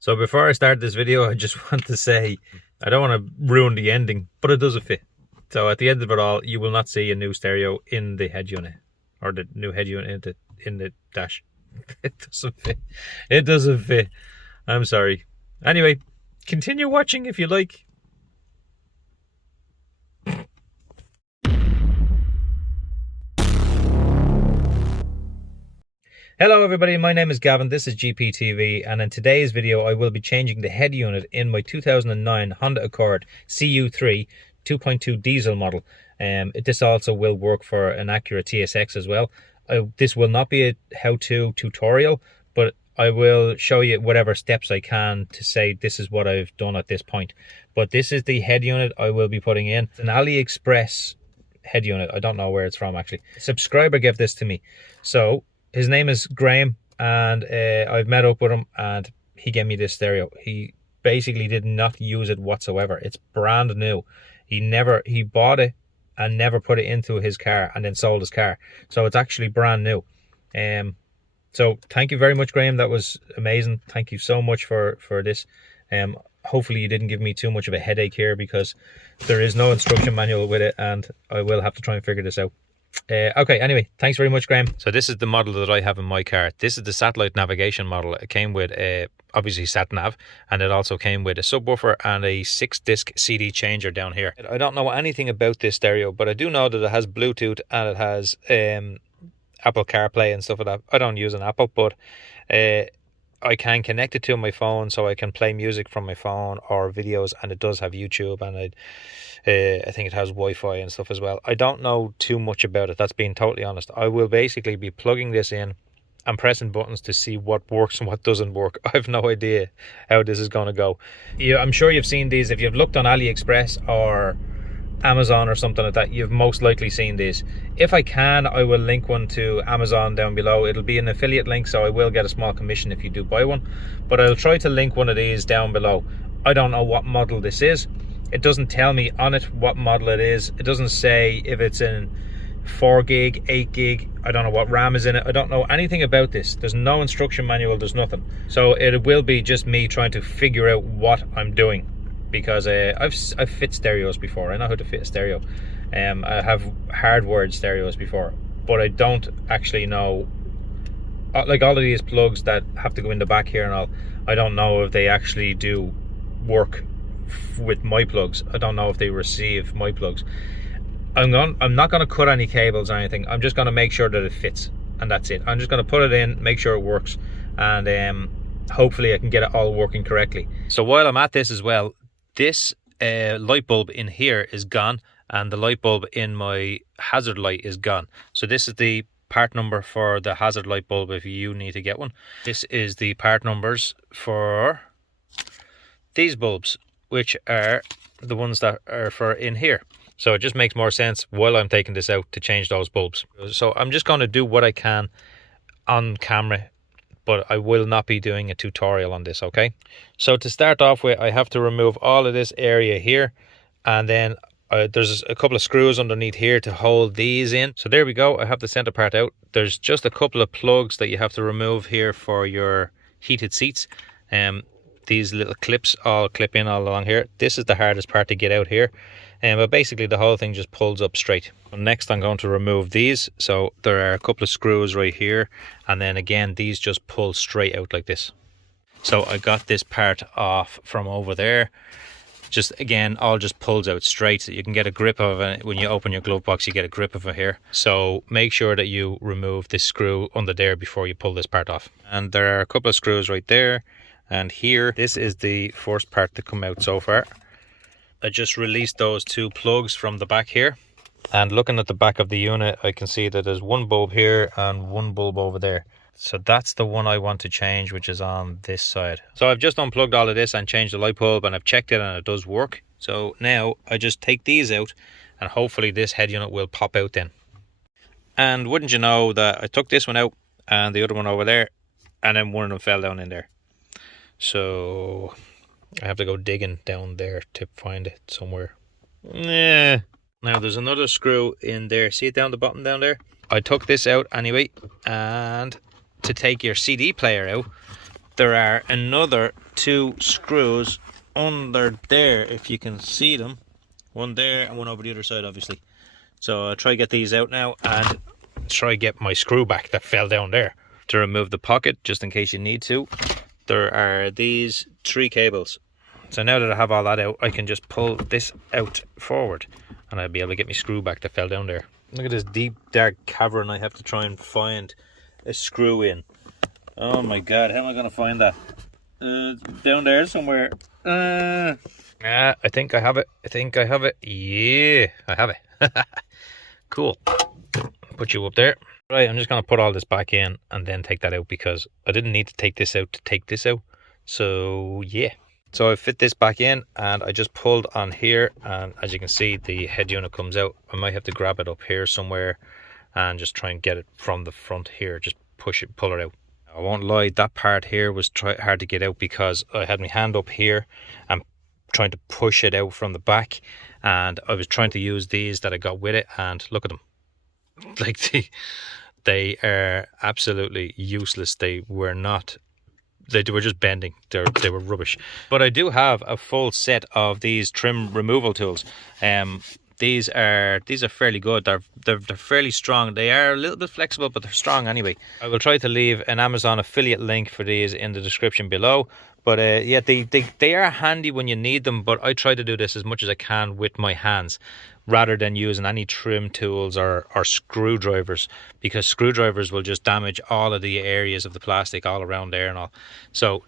So before I start this video, I just want to say, I don't want to ruin the ending, but it doesn't fit. So at the end of it all, you will not see a new stereo in the head unit, or the new head unit in the dash. It doesn't fit. It doesn't fit. I'm sorry. Anyway, continue watching if you like. Hello everybody, my name is Gavin, this is GPTV, and in today's video I will be changing the head unit in my 2009 Honda Accord cu3 2.2 diesel model. This also will work for an Acura TSX as well. This will not be a how-to tutorial, but I will show you whatever steps I can to say this is what I've done at this point. But this is the head unit I will be putting in. It's an AliExpress head unit, I don't know where it's from actually. A subscriber gave this to me. So his name is Graham, and I've met up with him and he gave me this stereo. He basically did not use it whatsoever. It's brand new. He bought it and never put it into his car and then sold his car. So it's actually brand new. So thank you very much, Graham. That was amazing. Thank you so much for this. Hopefully you didn't give me too much of a headache here, because there is no instruction manual with it and I will have to try and figure this out. Okay, anyway, thanks very much, Graham. So this is the model that I have in my car. This is the satellite navigation model. It came with obviously sat nav, and it also came with a subwoofer and a 6-disc CD changer down here. I don't know anything about this stereo, but I do know that it has Bluetooth and it has Apple CarPlay and stuff like that. I don't use an Apple, but I can connect it to my phone, so I can play music from my phone or videos, and it does have YouTube, and I think it has Wi-Fi and stuff as well. I don't know too much about it, that's being totally honest. I will basically be plugging this in and pressing buttons to see what works and what doesn't work. I have no idea how this is going to go. I'm sure you've seen these. If you've looked on AliExpress or Amazon or something like that, you've most likely seen these. If I can, I will link one to Amazon down below. It'll be an affiliate link, so I will get a small commission if you do buy one, but I'll try to link one of these down below. I don't know what model this is. It doesn't tell me on it what model it is. It doesn't say if it's in 4 gig, 8 gig. I don't know what RAM is in it. I don't know anything about this. There's no instruction manual, there's nothing. So it will be just me trying to figure out what I'm doing, because I've fit stereos before. I know how to fit a stereo. I have hardwired stereos before, but I don't actually know, like all of these plugs that have to go in the back here and all, I don't know if they actually do work with my plugs. I don't know if they receive my plugs. I'm not going to cut any cables or anything. I'm just going to make sure that it fits, and that's it. I'm just going to put it in, make sure it works, and hopefully I can get it all working correctly. So while I'm at this as well, this light bulb in here is gone, and the light bulb in my hazard light is gone. So this is the part number for the hazard light bulb if you need to get one. This is the part numbers for these bulbs, which are the ones that are for in here. So it just makes more sense while I'm taking this out to change those bulbs. So I'm just going to do what I can on camera, but I will not be doing a tutorial on this, okay? So to start off with, I have to remove all of this area here, and then there's a couple of screws underneath here to hold these in. So there we go, I have the center part out. There's just a couple of plugs that you have to remove here for your heated seats. These little clips all clip in all along here. This is the hardest part to get out here. But basically the whole thing just pulls up straight. Next I'm going to remove these. So there are a couple of screws right here, and then again these just pull straight out like this. So I got this part off from over there. Just again, all just pulls out straight. You can get a grip of it when you open your glove box. You get a grip of it here. So make sure that you remove this screw under there before you pull this part off. And there are a couple of screws right there and here. This is the first part to come out so far. I just released those two plugs from the back here, and looking at the back of the unit I can see that there's one bulb here and one bulb over there. So that's the one I want to change, which is on this side. So I've just unplugged all of this and changed the light bulb, and I've checked it and it does work. So now I just take these out and hopefully this head unit will pop out then. And wouldn't you know that I took this one out and the other one over there, and then one of them fell down in there. So I have to go digging down there to find it somewhere. Now there's another screw in there. See it down the bottom down there? I took this out anyway, and to take your CD player out, there are another 2 screws under there, if you can see them. One there and one over the other side, obviously. So I'll try to get these out now and try to get my screw back that fell down there. To remove the pocket, just in case you need to, there are these 3 cables. So now that I have all that out, I can just pull this out forward and I'll be able to get my screw back that fell down there. Look at this deep dark cavern I have to try and find a screw in. Oh my god, how am I going to find that? Down there somewhere. I think I have it. Yeah, I have it. Cool. Put you up there. Right, I'm just going to put all this back in and then take that out, because I didn't need to take this out to take this out. So yeah. So I fit this back in and I just pulled on here, and as you can see the head unit comes out. I might have to grab it up here somewhere and just try and get it from the front here. Just push it, pull it out. I won't lie, that part here was hard to get out because I had my hand up here and trying to push it out from the back, and I was trying to use these that I got with it, and look at them. Like they are absolutely useless. They were just bending. They were rubbish. But I do have a full set of these trim removal tools. These are fairly good. They're fairly strong. They are a little bit flexible, but they're strong anyway. I will try to leave an Amazon affiliate link for these in the description below. But yeah, they are handy when you need them. But I try to do this as much as I can with my hands, rather than using any trim tools or screwdrivers, because screwdrivers will just damage all of the areas of the plastic all around there and all. So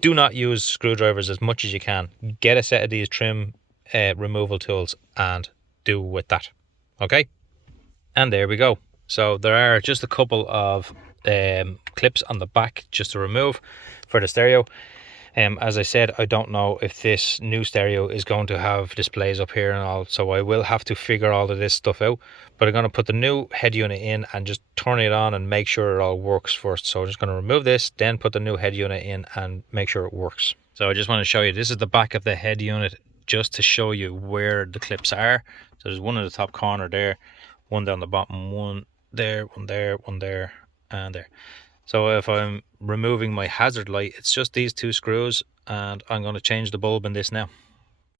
do not use screwdrivers as much as you can. Get a set of these trim removal tools and do with that. Okay, and there we go. So there are just a couple of clips on the back just to remove for the stereo. As I said, I don't know if this new stereo is going to have displays up here and all, so I will have to figure all of this stuff out. But I'm going to put the new head unit in and just turn it on and make sure it all works first. So I'm just going to remove this, then put the new head unit in and make sure it works. So I just want to show you, this is the back of the head unit, just to show you where the clips are. So there's one in the top corner there, one down the bottom, one there, one there, one there, and there. So if I'm removing my hazard light, it's just these 2 screws, and I'm going to change the bulb in this now.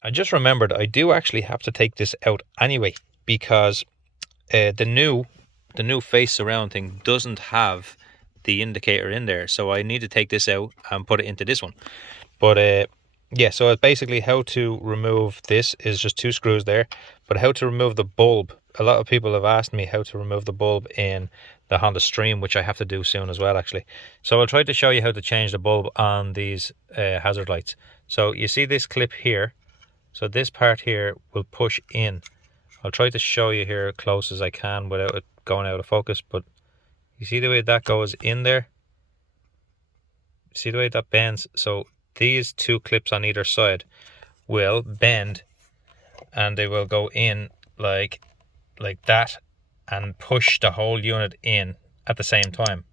I just remembered I do actually have to take this out anyway, because the new face surround thing doesn't have the indicator in there. So I need to take this out and put it into this one. But yeah, so basically how to remove this is just 2 screws there. But how to remove the bulb, a lot of people have asked me how to remove the bulb in the Honda Stream, which I have to do soon as well actually. So I'll try to show you how to change the bulb on these hazard lights. So you see this clip here, so this part here will push in. I'll try to show you here close as I can without it going out of focus, but you see the way that goes in there? See the way that bends? So these 2 clips on either side will bend and they will go in like that and push the whole unit in at the same time.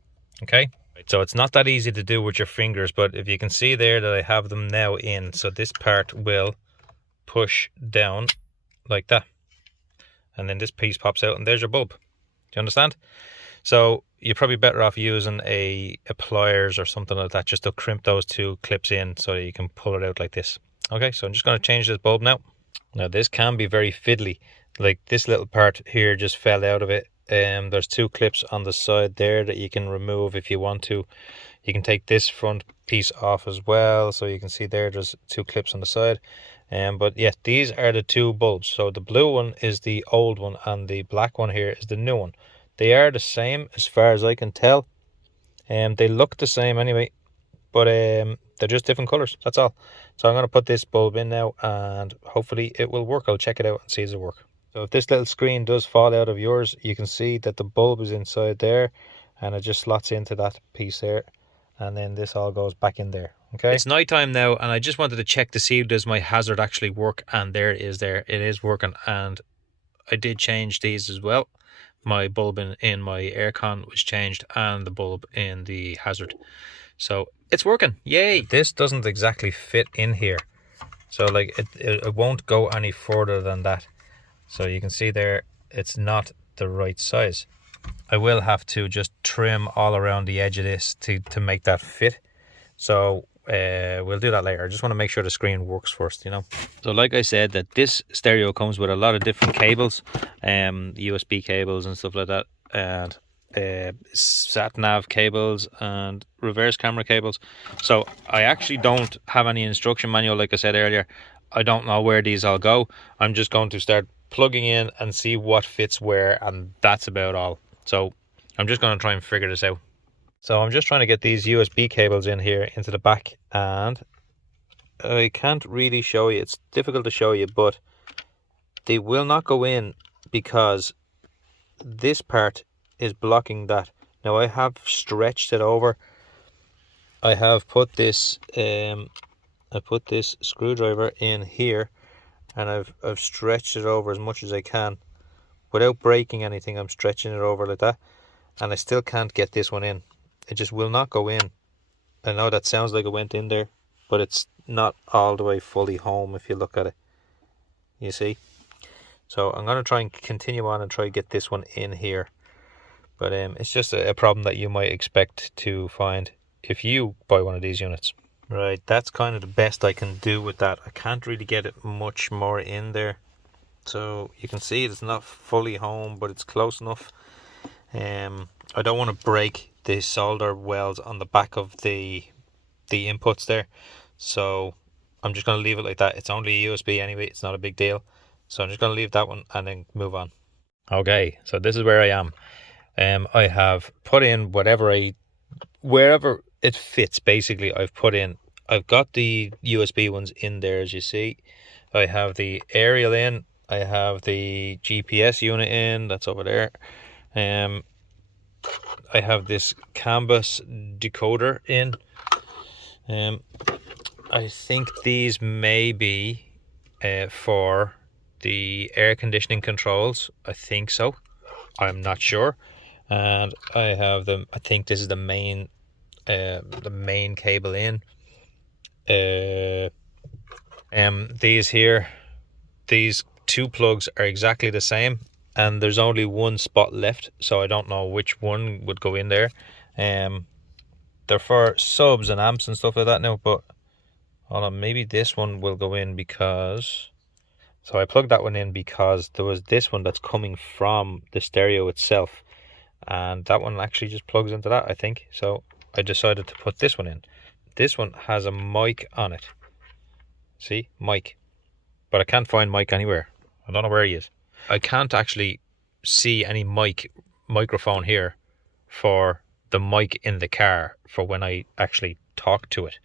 Okay, so it's not that easy to do with your fingers, but if you can see there that I have them now in, so this part will push down like that, and then this piece pops out and there's your bulb. Do you understand? So you're probably better off using a pliers or something like that just to crimp those 2 clips in so that you can pull it out like this. Okay, so I'm just going to change this bulb now. Now this can be very fiddly. Like this little part here just fell out of it. There's 2 clips on the side there that you can remove if you want to. You can take this front piece off as well, so you can see there's 2 clips on the side. But yeah, these are the 2 bulbs. So the blue one is the old one and the black one here is the new one. They are the same as far as I can tell. They look the same anyway, but they're just different colors, that's all. So I'm going to put this bulb in now and hopefully it will work. I'll check it out and see if it works. So if this little screen does fall out of yours, you can see that the bulb is inside there and it just slots into that piece there, and then this all goes back in there. Okay, it's night time now and I just wanted to check to see does my hazard actually work, and there it is. There it is working, and I did change these as well. My bulb in my aircon was changed and the bulb in the hazard, so it's working. Yay! This doesn't exactly fit in here, so like it won't go any further than that. So you can see there it's not the right size. I will have to just trim all around the edge of this to make that fit, So we'll do that later. I just want to make sure the screen works first, you know. So like I said, that this stereo comes with a lot of different cables, USB cables and stuff like that, and sat nav cables and reverse camera cables. So I actually don't have any instruction manual, like I said earlier. I don't know where these all go. I'm just going to start plugging in and see what fits where, and that's about all. So I'm just going to try and figure this out. So I'm just trying to get these USB cables in here into the back, and I can't really show you. It's difficult to show you, but they will not go in because this part is blocking that. Now I have stretched it over. I have put this I put this screwdriver in here, and I've stretched it over as much as I can without breaking anything. I'm stretching it over like that, and I still can't get this one in. It just will not go in. I know that sounds like it went in there, but it's not all the way fully home if you look at it, you see. So I'm going to try and continue on and try to get this one in here, but it's just a problem that you might expect to find if you buy one of these units. Right, that's kind of the best I can do with that. I can't really get it much more in there, so you can see it's not fully home, but it's close enough. I don't want to break the solder welds on the back of the inputs there, so I'm just going to leave it like that. It's only a USB anyway, it's not a big deal, so I'm just going to leave that one and then move on. Okay, so this is where I am. I have put in wherever it fits, basically. I've got the USB ones in there, as you see. I have the aerial in, I have the GPS unit in, that's over there. I have this canvas decoder in. I think these may be for the air conditioning controls. I think so. I'm not sure. And I have them. I think this is the main cable in. These here, these two plugs are exactly the same, and there's only one spot left, so I don't know which one would go in there. They're for subs and amps and stuff like that now, but hold on, maybe this one will go in because... So I plugged that one in because there was this one that's coming from the stereo itself, and that one actually just plugs into that, I think. So I decided to put this one in. This one has a mic on it. See, mic. But I can't find mic anywhere. I don't know where he is. I can't actually see any microphone here for the mic in the car for when I actually talk to it.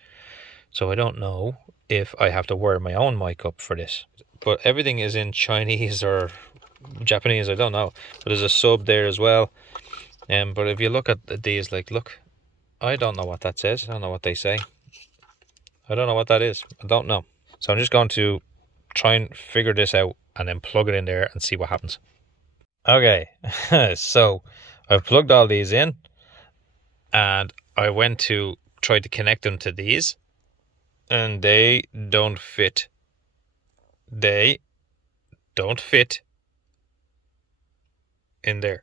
So I don't know if I have to wire my own mic up for this. But everything is in Chinese or Japanese, I don't know. But there's a sub there as well. But if you look at these, like, look, I don't know what that says. I don't know what they say. I don't know what that is. I don't know. So I'm just going to try and figure this out and then plug it in there and see what happens. Okay, so I've plugged all these in, and I went to try to connect them to these, and they don't fit. They don't fit in there.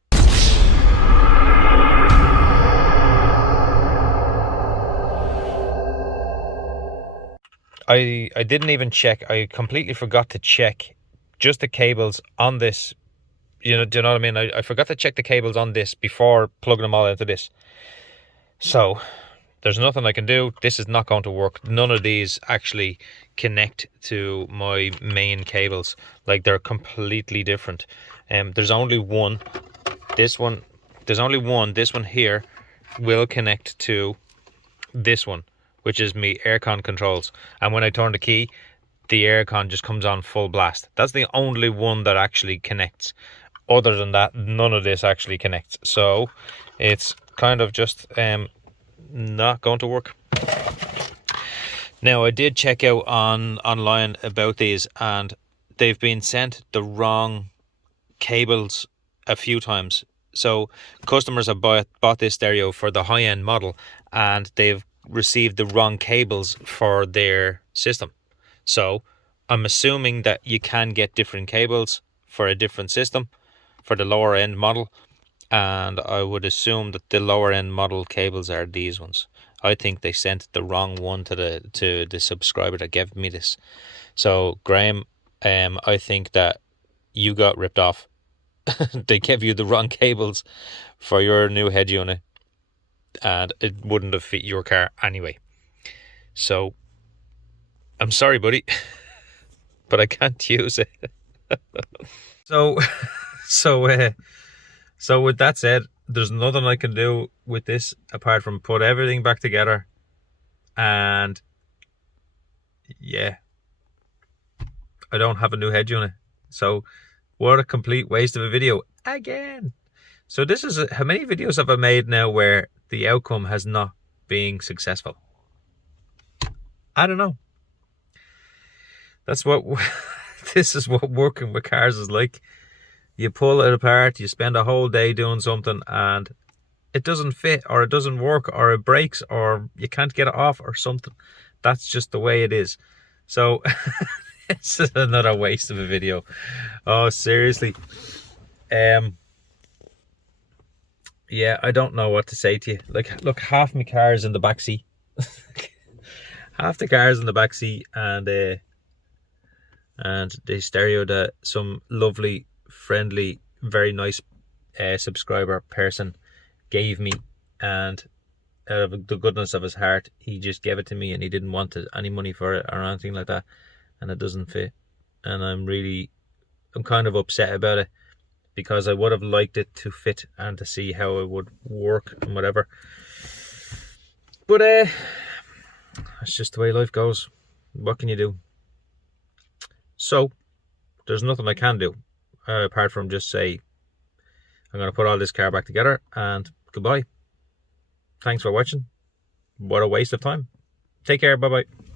I didn't even check. I completely forgot to check just the cables on this. Do you know what I mean? I forgot to check the cables on this before plugging them all into this. So there's nothing I can do. This is not going to work. None of these actually connect to my main cables. Like, they're completely different. There's only one. This one. There's only one. This one here will connect to this one, which is me aircon controls. And when I turn the key, the aircon just comes on full blast. That's the only one that actually connects. Other than that, none of this actually connects. So it's kind of just not going to work. Now, I did check out online about these, and they've been sent the wrong cables a few times. So customers have bought this stereo for the high-end model, and they've received the wrong cables for their system. So I'm assuming that you can get different cables for a different system for the lower end model, and I would assume that the lower end model cables are these ones. I think they sent the wrong one to the subscriber that gave me this. So Graham, I think that you got ripped off. They gave you the wrong cables for your new head unit, and it wouldn't have fit your car anyway. So I'm sorry, buddy, but I can't use it. So with that said, there's nothing I can do with this apart from put everything back together. And yeah, I don't have a new head unit. So what a complete waste of a video again. So this is how many videos have I made now where the outcome has not been successful? I don't know. That's what this is what working with cars is like. You pull it apart, you spend a whole day doing something, and it doesn't fit, or it doesn't work, or it breaks, or you can't get it off, or something. That's just the way it is. So this is another waste of a video. Oh, seriously. Yeah, I don't know what to say to you. Like, look, half my car is in the back seat. Half the car is in the back seat, and the stereo that some lovely, friendly, very nice subscriber person gave me, and out of the goodness of his heart, he just gave it to me, and he didn't want any money for it or anything like that, and it doesn't fit. And I'm kind of upset about it, because I would have liked it to fit and to see how it would work and whatever. But that's just the way life goes. What can you do? So there's nothing I can do apart from just say I'm going to put all this car back together, and goodbye. Thanks for watching. What a waste of time. Take care. Bye bye.